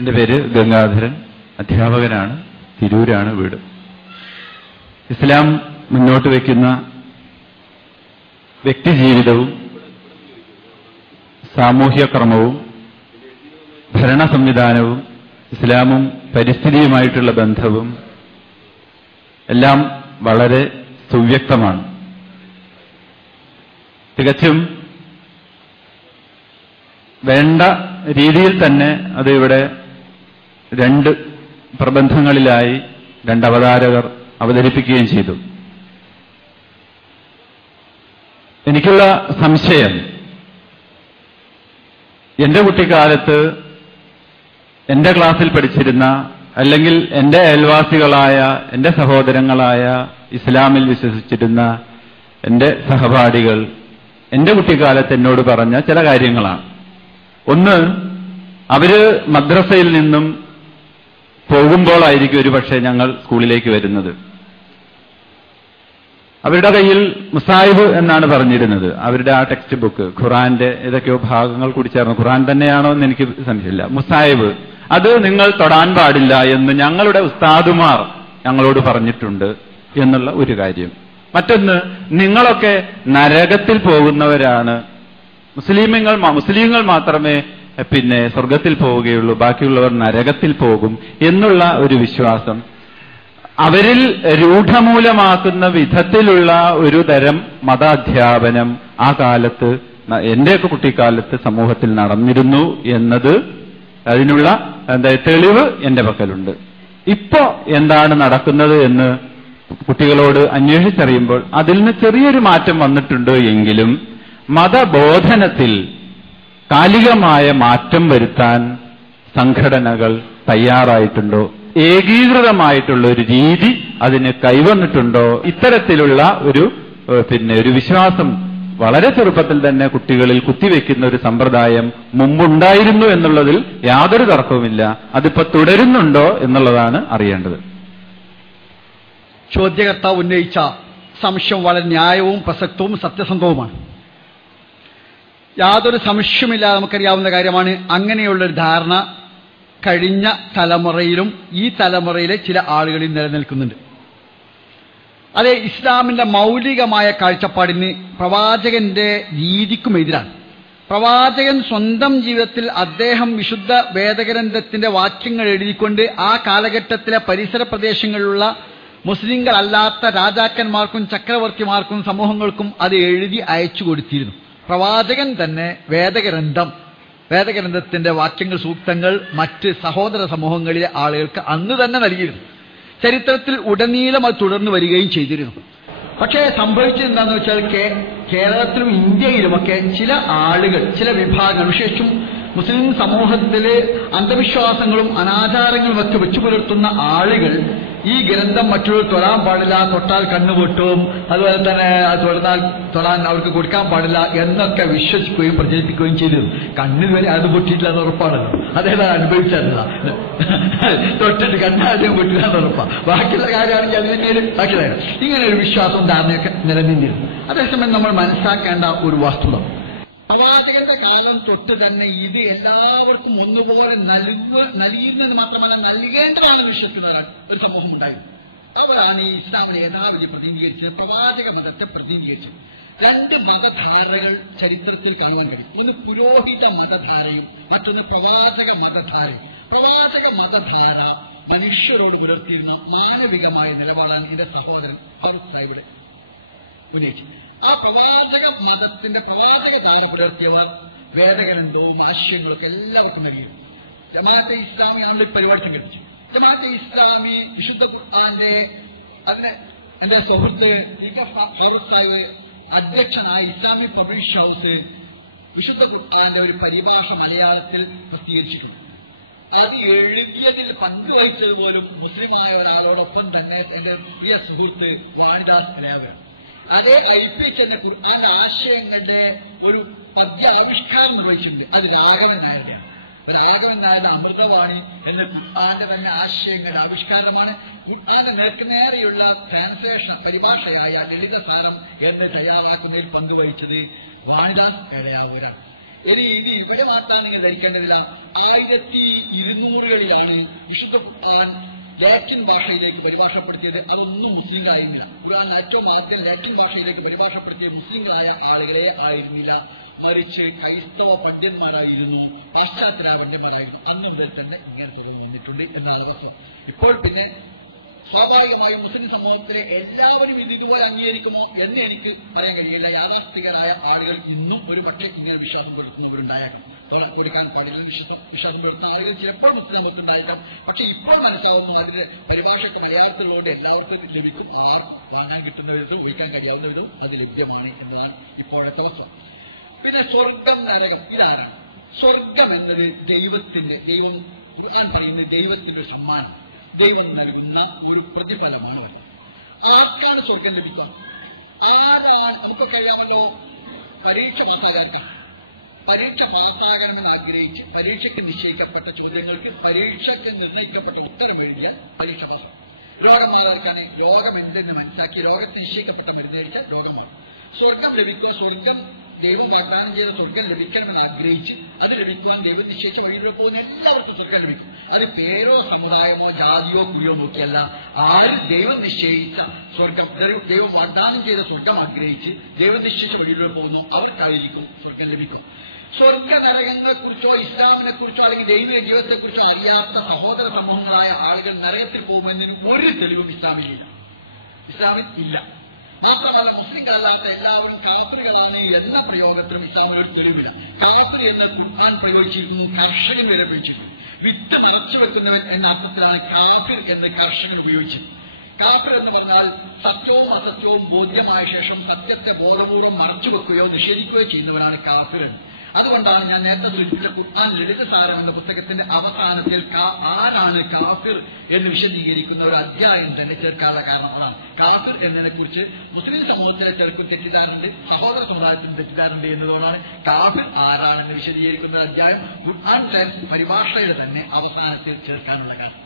എന്റെ പേര് ഗംഗാധരൻ. അധ്യാപകനാണ്. തിരൂരാണ് വീട്. ഇസ്ലാം മുന്നോട്ട് വയ്ക്കുന്ന വ്യക്തിജീവിതവും സാമൂഹ്യ ക്രമവും ഭരണ സംവിധാനവും ഇസ്ലാമും പരിസ്ഥിതിയുമായിട്ടുള്ള ബന്ധവും എല്ലാം വളരെ സുവ്യക്തമാണ്. തികച്ചും വേണ്ട രീതിയിൽ തന്നെ അത് ഇവിടെ രണ്ട് പ്രബന്ധങ്ങളിലായി രണ്ട് അവതാരകർ അവതരിപ്പിക്കുകയും ചെയ്തു. എനിക്കുള്ള സംശയം എന്റെ കുട്ടിക്കാലത്ത് എന്റെ ക്ലാസ്സിൽ പഠിച്ചിരുന്ന അല്ലെങ്കിൽ എന്റെ അയൽവാസികളായ എന്റെ സഹോദരങ്ങളായ ഇസ്ലാമിൽ വിശ്വസിച്ചിരുന്ന എന്റെ സഹപാഠികൾ എന്റെ കുട്ടിക്കാലത്ത് എന്നോട് പറഞ്ഞ ചില കാര്യങ്ങളാണ്. ഒന്ന് അവർ മദ്രസയിൽ നിന്നും പോകുമ്പോഴായിരിക്കും ഒരുപക്ഷെ ഞങ്ങൾ സ്കൂളിലേക്ക് വരുന്നത്. അവരുടെ കയ്യിൽ മുസാഹിബ് എന്നാണ് പറഞ്ഞിരുന്നത്. അവരുടെ ആ ടെക്സ്റ്റ് ബുക്ക് ഖുറാന്റെ ഏതൊക്കെയോ ഭാഗങ്ങൾ കൂടി ചേർന്ന്. ഖുറാൻ തന്നെയാണോ എന്ന് എനിക്ക് സംശയമില്ല. മുസാഹിബ് അത് നിങ്ങൾ തൊടാൻ പാടില്ല എന്ന് ഞങ്ങളുടെ ഉസ്താദുമാർ ഞങ്ങളോട് പറഞ്ഞിട്ടുണ്ട് എന്നുള്ള ഒരു കാര്യം. മറ്റൊന്ന് നിങ്ങളൊക്കെ നരകത്തിൽ പോകുന്നവരാണ്. മുസ്ലിമുകൾ മുസ്ലിങ്ങൾ മാത്രമേ പിന്നെ സ്വർഗത്തിൽ പോവുകയുള്ളൂ ബാക്കിയുള്ളവർ നരകത്തിൽ പോകും എന്നുള്ള ഒരു വിശ്വാസം. അവരിൽ രൂഢമൂലമാക്കുന്ന വിധത്തിലുള്ള ഒരു തരം മതാധ്യാപനം ആ കാലത്ത് എന്റെയൊക്കെ കുട്ടിക്കാലത്ത് സമൂഹത്തിൽ നടന്നിരുന്നു എന്നത് അതിനുള്ള എന്താ തെളിവ് എന്റെ പക്കലുണ്ട്. ഇപ്പോ എന്താണ് നടക്കുന്നത് എന്ന് കുട്ടികളോട് അന്വേഷിച്ചറിയുമ്പോൾ അതിൽ നിന്ന് ചെറിയൊരു മാറ്റം വന്നിട്ടുണ്ട് എങ്കിലും മതബോധനത്തിൽ കാലികമായ മാറ്റം വരുത്താൻ സംഘടനകൾ തയ്യാറായിട്ടുണ്ടോ? ഏകീകൃതമായിട്ടുള്ള ഒരു രീതി അതിന് കൈവന്നിട്ടുണ്ടോ? ഇത്തരത്തിലുള്ള ഒരു പിന്നെ ഒരു വിശ്വാസം വളരെ ചെറുപ്പത്തിൽ തന്നെ കുട്ടികളിൽ കുത്തിവെക്കുന്ന ഒരു സമ്പ്രദായം മുമ്പുണ്ടായിരുന്നു എന്നുള്ളതിൽ യാതൊരു തർക്കവുമില്ല. അതിപ്പോ തുടരുന്നുണ്ടോ എന്നുള്ളതാണ് അറിയേണ്ടത്. ചോദ്യകർത്താവ് ഉന്നയിച്ച സംശയം വളരെ ന്യായവും പ്രസക്തവും സത്യസന്ധവുമാണ്. യാതൊരു സംശയമില്ലാതെ നമുക്കറിയാവുന്ന കാര്യമാണ് അങ്ങനെയുള്ളൊരു ധാരണ കഴിഞ്ഞ തലമുറയിലും ഈ തലമുറയിലെ ചില ആളുകളിൽ നിലനിൽക്കുന്നുണ്ട്. അതെ ഇസ്ലാമിന്റെ മൗലികമായ കാഴ്ചപ്പാടിന് പ്രവാചകന്റെ രീതിക്കും എതിരാണ്. പ്രവാചകൻ സ്വന്തം ജീവിതത്തിൽ അദ്ദേഹം വിശുദ്ധ വേദഗ്രന്ഥത്തിന്റെ വാക്യങ്ങൾ എഴുതിക്കൊണ്ട് ആ കാലഘട്ടത്തിലെ പരിസര പ്രദേശങ്ങളിലുള്ള മുസ്ലിങ്ങളല്ലാത്ത രാജാക്കന്മാർക്കും ചക്രവർത്തിമാർക്കും സമൂഹങ്ങൾക്കും അത് എഴുതി അയച്ചു കൊടുത്തിരുന്നു. പ്രവാചകൻ തന്നെ വേദഗ്രന്ഥം വേദഗ്രന്ഥത്തിന്റെ വാക്യങ്ങൾ സൂക്തങ്ങൾ മറ്റ് സഹോദര സമൂഹങ്ങളിലെ ആളുകൾക്ക് അന്ന് തന്നെ നൽകിയിരുന്നു. ചരിത്രത്തിൽ ഉടനീളം അത് തുടർന്നു വരികയും ചെയ്തിരുന്നു. പക്ഷേ സംഭവിച്ചത് വെച്ചാൽ കേരളത്തിലും ഇന്ത്യയിലുമൊക്കെ ചില ആളുകൾ ചില വിഭാഗങ്ങൾ വിശേഷിച്ചും മുസ്ലിം സമൂഹത്തിലെ അന്ധവിശ്വാസങ്ങളും അനാചാരങ്ങളും ഒക്കെ വെച്ചു പുലർത്തുന്ന ആളുകൾ ഈ ഗ്രന്ഥം മറ്റുള്ളവർ തൊടാൻ പാടില്ല തൊട്ടാൽ കണ്ണുപൊട്ടും അതുപോലെ തന്നെ അത് തൊടാൻ അവർക്ക് കൊടുക്കാൻ പാടില്ല എന്നൊക്കെ വിശ്വസിക്കുകയും പ്രചരിപ്പിക്കുകയും ചെയ്തിരുന്നു കണ്ണിന് വരെ അത് പൊട്ടിയിട്ടില്ല എന്ന് ഉറപ്പാണല്ലോ അതേതാ അനുഭവിച്ചതല്ല തൊട്ടിട്ട് കണ്ണാദ്യം പൊട്ടില്ല എന്ന് ഉറപ്പാണ് ബാക്കിയുള്ള കാര്യമാണെങ്കിൽ അത് പിന്നീട് ബാക്കിയുള്ള. ഇങ്ങനെ ഒരു വിശ്വാസം ധാരണയൊക്കെ നിലനിന്നിരുന്നു. അതേസമയം നമ്മൾ മനസ്സിലാക്കേണ്ട ഒരു വസ്തുത. പ്രവാചകന്റെ കാലം തൊട്ട് തന്നെ ഇത് എല്ലാവർക്കും ഒന്നുപോലെ നൽകുക നൽകുന്നത് മാത്രമല്ല നൽകേണ്ടതാണ് വിശ്വസിക്കുന്ന ഒരു സമൂഹം ഉണ്ടായി. അവരാണ് ഈ ഇസ്ലാമിനെ യഥാവിധി പ്രതിനിധീകരിച്ചത് പ്രവാചക മതത്തെ പ്രതിനിധീകരിച്ചത് രണ്ട് മതധാരകൾ ചരിത്രത്തിൽ കാണാൻ കഴിയും. ഒന്ന് പുരോഹിത മതധാരയും മറ്റൊന്ന് പ്രവാചക മതധാരയും. പ്രവാചക മതധാര മനുഷ്യരോട് പുലർത്തിയിരുന്ന മാനവികമായ നിലപാടാണ് എന്റെ സഹോദരൻ ഫാറൂഖ് സാഹിബിയുടെ ഉന്നയിച്ചു. ആ പ്രവാചക മതത്തിന്റെ പ്രവാചക ധാര പുലർത്തിയവർ വേദഗ്രന്ഥവും ആശയങ്ങളൊക്കെ എല്ലാവർക്കും നൽകി. ജമാഅത്തെ ഇസ്ലാമിയാണ് ഈ പരിപാടി സംഘടിപ്പിച്ചു ജമാഅത്തെ ഇസ്ലാമി വിശുദ്ധ ഖുർആന്റെ അതിന് എന്റെ സുഹൃത്ത് സാഹിബ് അധ്യക്ഷനായ ഇസ്ലാമിക് പബ്ലിഷ് ഹൗസ് വിശുദ്ധ ഖുർആന്റെ ഒരു പരിഭാഷ മലയാളത്തിൽ പ്രസിദ്ധീകരിച്ചിട്ടുണ്ട്. അത് എഴുതിയതിൽ പങ്കുവഹിച്ചത് പോലും മുസ്ലിമായ ഒരാളോടൊപ്പം തന്നെ എന്റെ പ്രിയ സുഹൃത്ത് വാണിദാസ് രേവയാണ് അതേ ഐപ്പിച്ച് എന്ന ഖുർആാന്റെ ആശയങ്ങളുടെ ഒരു പദ്യ ആവിഷ്കാരം നിർവഹിച്ചിട്ടുണ്ട്. അത് രാഘവൻ നായരുടെയാണ്. രാഘവൻ നായരുടെ അമൃതവാണി എന്ന ഖുർആാന്റെ തന്നെ ആശയങ്ങളുടെ ആവിഷ്കാരമാണ്. ഖുർആാന്റെ നേർക്കുനേരെയുള്ള ട്രാൻസ്ലേഷൻ പരിഭാഷയായ ലളിത സാരം എന്ന് തയ്യാറാക്കുന്നതിൽ പങ്കുവഹിച്ചത് വാണിദാസ് ഏഴയാവൂരാണ് ഇനി ഇനി ഇവിടെ മാത്രമാണ് നിങ്ങൾ ധരിക്കേണ്ടതില്ല. ആയിരത്തി ഇരുന്നൂറുകളിലാണ് വിശുദ്ധ ഖുർആൻ ലാറ്റിൻ ഭാഷയിലേക്ക് പരിഭാഷപ്പെടുത്തിയത് അതൊന്നും മുസ്ലിങ്ങളായിരുന്നില്ല. ഖുർആൻ ഏറ്റവും ആദ്യം ലാറ്റിൻ ഭാഷയിലേക്ക് പരിഭാഷപ്പെടുത്തിയ മുസ്ലിങ്ങളായ ആളുകളെ ആയിരുന്നില്ല. മറിച്ച് ക്രൈസ്തവ പണ്ഡിതന്മാരായിരുന്നു പാശ്ചാത്യരാപണ്യന്മാരായിരുന്നു അന്ന് മുതൽ തന്നെ ഇങ്ങനെ തുടർന്ന് വന്നിട്ടുണ്ട് എന്നാണ് വസ്തുത ഇപ്പോൾ പിന്നെ സ്വാഭാവികമായും മുസ്ലിം സമൂഹത്തിലെ എല്ലാവരും ഇത് ഇതുപോലെ അംഗീകരിക്കുമോ എന്ന് എനിക്ക് പറയാൻ കഴിയില്ല. യാഥാർത്ഥികരായ ആളുകൾ ഇന്നും ഒരു പക്ഷേ ഇങ്ങനെ വിശ്വാസം പുലർത്തുന്നവരുണ്ടായേക്കാം. കൊടുക്കാൻ പാടില്ല. വിശ്വാസം വിശ്വാസം പുലർത്തുന്ന ആളുകൾ ചിലപ്പോൾ മുസ്ലിം സമൂഹത്തുണ്ടായേക്കാം പക്ഷെ ഇപ്പോൾ മനസ്സിലാവുന്നു അതിന്റെ പരിഭാഷയ്ക്ക് മലയാളത്തിലുള്ളതുകൊണ്ട് എല്ലാവർക്കും ലഭിക്കും. ആർ വാങ്ങാൻ കിട്ടുന്ന വിധത്തിൽ ഉപയോഗിക്കാൻ കഴിയാവുന്ന വിധം അത് ലഭ്യമാണ് എന്നതാണ് ഇപ്പോഴത്തെ വസ്തു പിന്നെ സ്വർഗം നരകം ഇതാണ് സ്വർഗം എന്നത് ദൈവത്തിന്റെ ദൈവം ഞാൻ പറയുന്നത് ദൈവത്തിന്റെ സമ്മാനം. ദൈവം നൽകുന്ന ഒരു പ്രതിഫലമാണ് അവർ ആർക്കാണ് സ്വർഗം ലഭിക്കുക? ആരാണ് നമുക്കൊക്കെ അറിയാമല്ലോ പരീക്ഷ പാസ്സാകാർക്കാണ് പരീക്ഷ പാസ്സാകണമെന്ന് ആഗ്രഹിച്ച് പരീക്ഷയ്ക്ക് നിശ്ചയിക്കപ്പെട്ട ചോദ്യങ്ങൾക്ക് പരീക്ഷയ്ക്ക് നിർണയിക്കപ്പെട്ട ഉത്തരം എഴുതിയാൽ പരീക്ഷ പാസ്സാകും രോഗമാർക്കാണ് രോഗം എന്തെന്ന് മനസ്സിലാക്കി രോഗത്തിന് നിശ്ചയിക്കപ്പെട്ട മരുന്ന് കഴിച്ചാൽ രോഗമാണ്. സ്വർഗം ലഭിക്കുക സ്വർഗം ദൈവം വാഗ്ദാനം ചെയ്ത സ്വർഗം ലഭിക്കണമെന്ന് ആഗ്രഹിച്ച് അത് ലഭിക്കുവാൻ ദൈവം നിശ്ചയിച്ച വഴിയിലൂടെ പോകുന്ന എല്ലാവർക്കും സ്വർഗം ലഭിക്കും. അത് പേരോ സമുദായമോ ജാതിയോ കുഴിയോ നോക്കിയല്ല. ആരും ദൈവം നിശ്ചയിച്ച സ്വർഗം ദൈവം വാഗ്ദാനം ചെയ്ത സ്വർഗം ആഗ്രഹിച്ച് ദൈവം നിശ്ചയിച്ച വഴിയിലൂടെ പോകുന്നു അവർക്കായിരിക്കും സ്വർഗം ലഭിക്കും സ്വർഗ നരകങ്ങളെക്കുറിച്ചോ ഇസ്ലാമിനെ കുറിച്ചോ അല്ലെങ്കിൽ ദൈവിക ജീവിതത്തെക്കുറിച്ചോ അറിയാത്ത സഹോദര സമൂഹങ്ങളായ ആളുകൾ നരകത്തിൽ പോകുമെന്നതിന് ഒരു തെളിവും ഇസ്ലാമിലില്ല. ഇസ്ലാമിൽ ഇല്ല. മാത്രമല്ല മുസ്ലിങ്ങളല്ലാത്ത എല്ലാവരും കാഫറുകളാണ് എന്ന പ്രയോഗത്തിലും ഇസ്ലാമിൽ ഒരു തെളിവില്ല. കാഫർ എന്ന ഖുർആൻ പ്രയോഗിച്ചിരിക്കുന്നു കർഷകൻ വരെ വിത്ത് നിറച്ചു വെക്കുന്നവൻ എന്ന അർത്ഥത്തിലാണ് കാപ്പിർ എന്ന് കർഷകൻ ഉപയോഗിച്ചത്. കാപ്പിർ എന്ന് പറഞ്ഞാൽ സത്യവും അസത്യവും ബോധ്യമായ ശേഷം സത്യത്തെ ബോധപൂർവം മറച്ചു വെക്കുകയോ നിഷേധിക്കുകയോ ചെയ്യുന്നവരാണ് കാഫിർ എന്ന്. അതുകൊണ്ടാണ് ഞാൻ നേരത്തെ സൂചിപ്പിച്ച ഖുർആൻ ലളിത ലളിതസാരം എന്ന പുസ്തകത്തിന്റെ അവസാനത്തിൽ ആരാണ് കാഫിർ എന്ന് വിശദീകരിക്കുന്ന ഒരു അധ്യായം തന്നെ ചേർക്കാനുള്ള കാരണം കാഫിർ എന്നതിനെ കുറിച്ച് മുസ്ലിം സമൂഹത്തിലെ ചിലർക്ക് തെറ്റിദ്ധാരണുണ്ട് സഹോദര സമുദായത്തിന് തെറ്റിദ്ധാരണുണ്ട് എന്നതുകൊണ്ടാണ് കാഫിർ ആരാണെന്ന് വിശദീകരിക്കുന്ന അധ്യായം ഖുർആൻ പരിഭാഷയുടെ തന്നെ അവസാനത്തിൽ ചേർക്കാനുള്ള കാരണം.